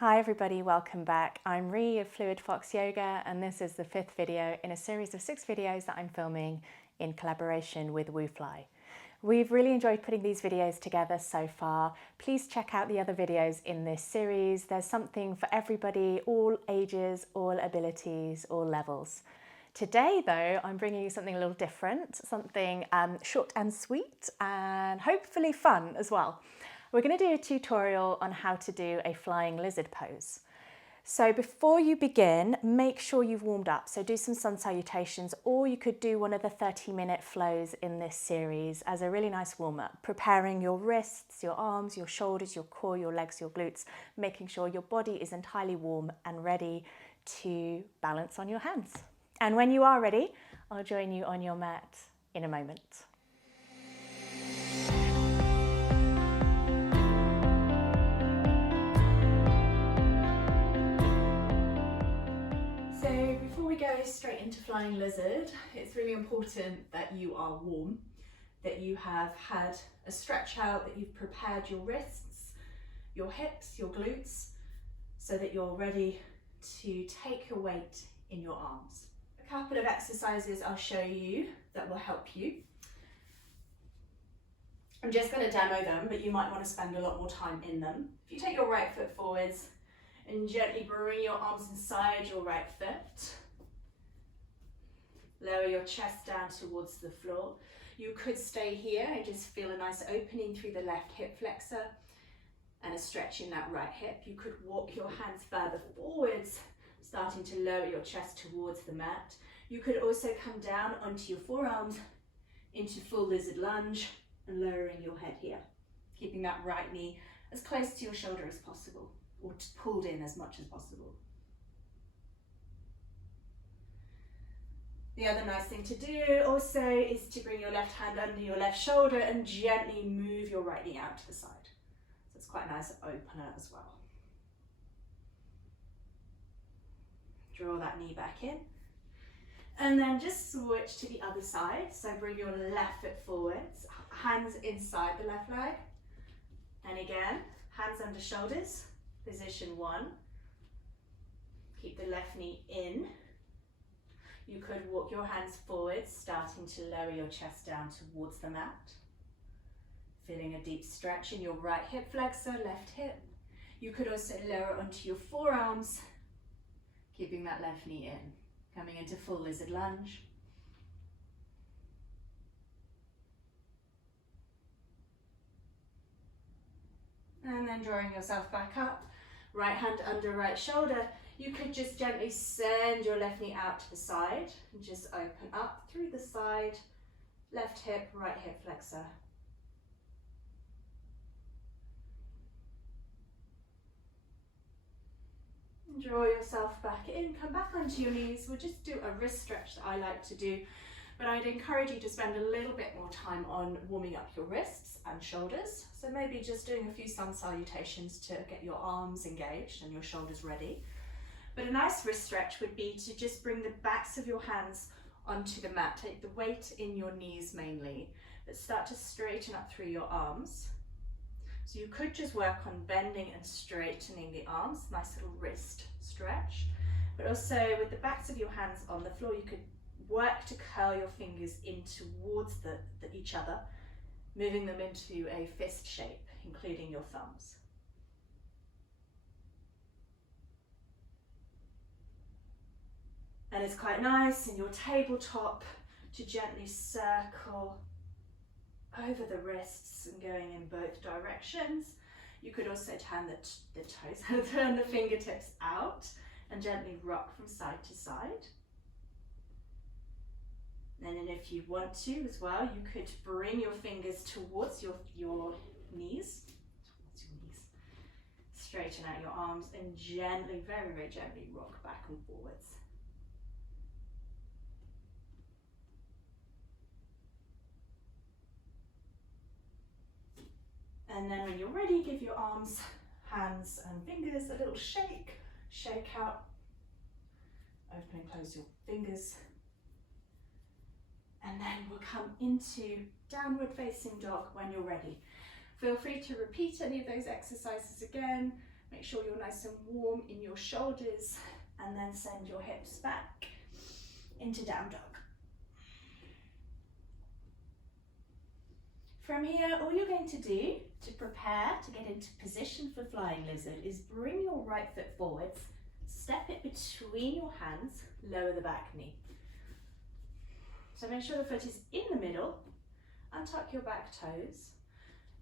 Hi everybody, welcome back. I'm Ree of Fluid Fox Yoga and this is the 5th video in a series of 6 videos that I'm filming in collaboration with Wuufly. We've really enjoyed putting these videos together so far. Please check out the other videos in this series. There's something for everybody, all ages, all abilities, all levels. Today though, I'm bringing you something a little different, something short and sweet and hopefully fun as well. We're going to do a tutorial on how to do a flying lizard pose. So before you begin, make sure you've warmed up. So do some sun salutations, or you could do one of the 30-minute flows in this series as a really nice warm-up, preparing your wrists, your arms, your shoulders, your core, your legs, your glutes, making sure your body is entirely warm and ready to balance on your hands. And when you are ready, I'll join you on your mat in a moment. So before we go straight into flying lizard, it's really important that you are warm, that you have had a stretch out, that you've prepared your wrists, your hips, your glutes, so that you're ready to take your weight in your arms. A couple of exercises I'll show you that will help you. I'm just going to demo them, but you might want to spend a lot more time in them. If you take your right foot forwards, and gently bring your arms inside your right foot. Lower your chest down towards the floor. You could stay here and just feel a nice opening through the left hip flexor and a stretch in that right hip. You could walk your hands further forwards, starting to lower your chest towards the mat. You could also come down onto your forearms into full lizard lunge and lowering your head here, keeping that right knee as close to your shoulder as possible, or pulled in as much as possible. The other nice thing to do also is to bring your left hand under your left shoulder and gently move your right knee out to the side. So it's quite a nice opener as well. Draw that knee back in. And then just switch to the other side. So bring your left foot forwards, hands inside the left leg. And again, hands under shoulders. Position 1. Keep the left knee in. You could walk your hands forwards, starting to lower your chest down towards the mat. Feeling a deep stretch in your right hip flexor, left hip. You could also lower onto your forearms, keeping that left knee in. Coming into full lizard lunge. And then drawing yourself back up. Right hand under right shoulder. You could just gently send your left knee out to the side and just open up through the side, left hip, right hip flexor. And draw yourself back in, come back onto your knees. We'll just do a wrist stretch that I like to do, but I'd encourage you to spend a little bit more time on warming up your wrists and shoulders. So maybe just doing a few sun salutations to get your arms engaged and your shoulders ready. But a nice wrist stretch would be to just bring the backs of your hands onto the mat. Take the weight in your knees mainly, but start to straighten up through your arms. So you could just work on bending and straightening the arms, nice little wrist stretch. But also with the backs of your hands on the floor, you could work to curl your fingers in towards each other, moving them into a fist shape, including your thumbs. And it's quite nice in your tabletop to gently circle over the wrists and going in both directions. You could also turn the toes, turn the fingertips out and gently rock from side to side. And then if you want to as well, you could bring your fingers towards your knees, straighten out your arms and gently, very, very gently rock back and forwards. And then when you're ready, give your arms, hands and fingers a little shake. Shake out. Open and close your fingers. And then we'll come into downward facing dog when you're ready. Feel free to repeat any of those exercises again, Make sure you're nice and warm in your shoulders, and then send your hips back into down dog. From here, all you're going to do to prepare to get into position for flying lizard is bring your right foot forwards, step it between your hands, lower the back knee. So make sure the foot is in the middle, untuck your back toes,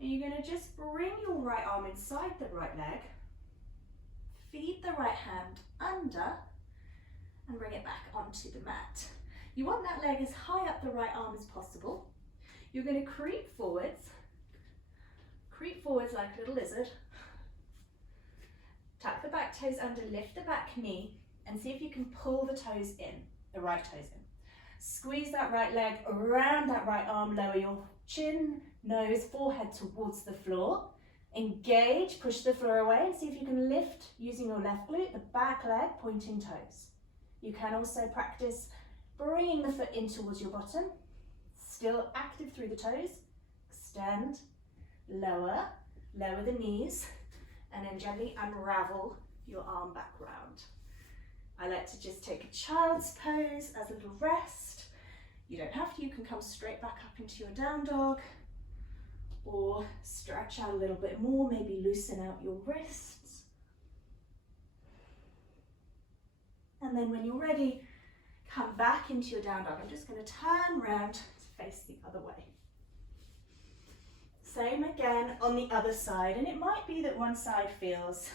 and you're going to just bring your right arm inside the right leg, feed the right hand under, and bring it back onto the mat. You want that leg as high up the right arm as possible. You're going to creep forwards like a little lizard. Tuck the back toes under, lift the back knee, and see if you can pull the toes in, the right toes in. Squeeze that right leg around that right arm, lower your chin, nose, forehead towards the floor. Engage, push the floor away, and see if you can lift using your left glute, the back leg, pointing toes. You can also practice bringing the foot in towards your bottom, still active through the toes. Extend, lower the knees, and then gently unravel your arm back round. I like to just take a child's pose as a little rest. You don't have to, you can come straight back up into your down dog, or stretch out a little bit more, maybe loosen out your wrists. And then when you're ready, come back into your down dog. I'm just going to turn around to face the other way. Same again on the other side, and it might be that one side feels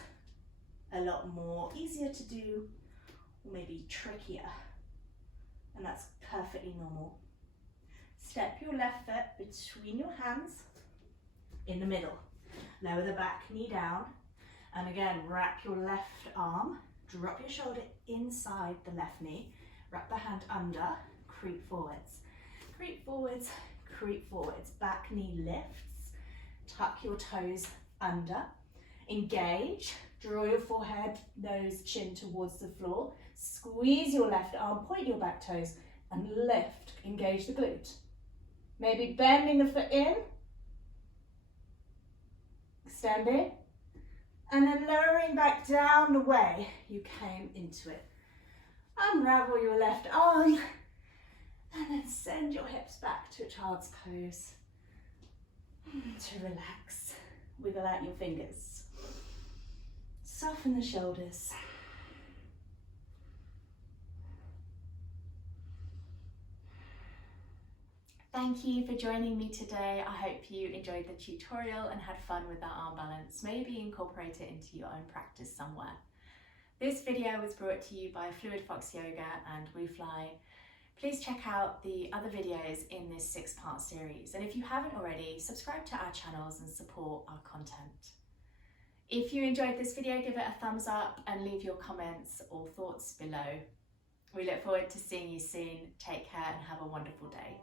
a lot more easier to do, or maybe trickier, and that's perfectly normal. Step your left foot between your hands in the middle. Lower the back knee down, and again, wrap your left arm, drop your shoulder inside the left knee, wrap the hand under, creep forwards, back knee lifts, tuck your toes under, engage, draw your forehead, nose, chin towards the floor, squeeze your left arm, point your back toes, and lift, engage the glute. Maybe bending the foot in, extending, and then lowering back down the way you came into it. Unravel your left arm, and then send your hips back to a child's pose to relax. Wiggle out your fingers. Soften the shoulders. Thank you for joining me today. I hope you enjoyed the tutorial and had fun with that arm balance. Maybe incorporate it into your own practice somewhere. This video was brought to you by Fluid Fox Yoga and Wuufly. Please check out the other videos in this 6-part series. And if you haven't already, subscribe to our channels and support our content. If you enjoyed this video, give it a thumbs up and leave your comments or thoughts below. We look forward to seeing you soon. Take care and have a wonderful day.